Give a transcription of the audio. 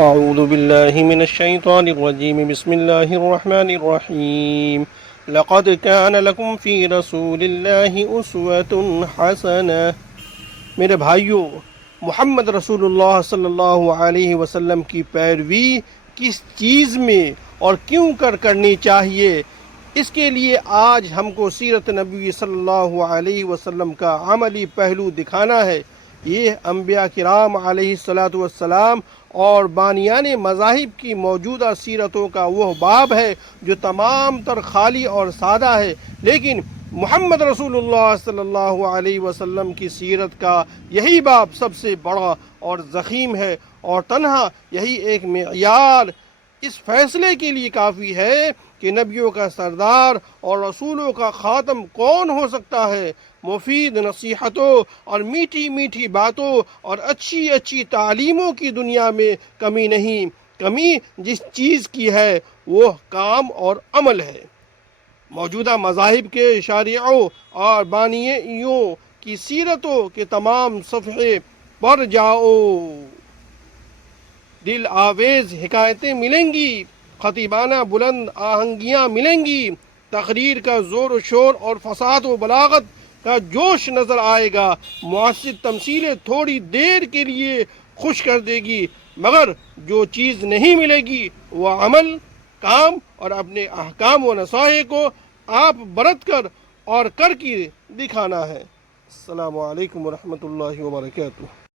أعوذ بالله من الشيطان الرجيم بسم الله الرحمن الرحيم لقد كان لكم في رسول الله أسوة حسنة۔ میرے بھائیوں، محمد رسول اللہ صلی اللہ علیہ وسلم کی پیروی کس چیز میں اور کیوں کرنی چاہیے، اس کے لیے آج ہم کو سیرت نبی صلی اللہ علیہ وسلم کا عملی پہلو دکھانا ہے۔ یہ انبیاء کرام علیہ السلام اور بانیان مذاہب کی موجودہ سیرتوں کا وہ باب ہے جو تمام تر خالی اور سادہ ہے، لیکن محمد رسول اللہ صلی اللہ علیہ وسلم کی سیرت کا یہی باب سب سے بڑا اور ضخیم ہے، اور تنہا یہی ایک معیار اس فیصلے کے لیے کافی ہے کہ نبیوں کا سردار اور رسولوں کا خاتم کون ہو سکتا ہے۔ مفید نصیحتوں اور میٹھی میٹھی باتوں اور اچھی اچھی تعلیموں کی دنیا میں کمی نہیں، کمی جس چیز کی ہے وہ کام اور عمل ہے۔ موجودہ مذاہب کے شارعوں اور بانیوں کی سیرتوں کے تمام صفحے پر جاؤ، دل آویز حکایتیں ملیں گی، خطیبانہ بلند آہنگیاں ملیں گی، تقریر کا زور و شور اور فصاحت و بلاغت کا جوش نظر آئے گا۔ معاصر تمثیلیں تھوڑی دیر کے لیے خوش کر دے گی، مگر جو چیز نہیں ملے گی وہ عمل، کام اور اپنے احکام و نصائح کو آپ برت کر اور کر کے دکھانا ہے۔ السلام علیکم ورحمۃ اللہ وبرکاتہ۔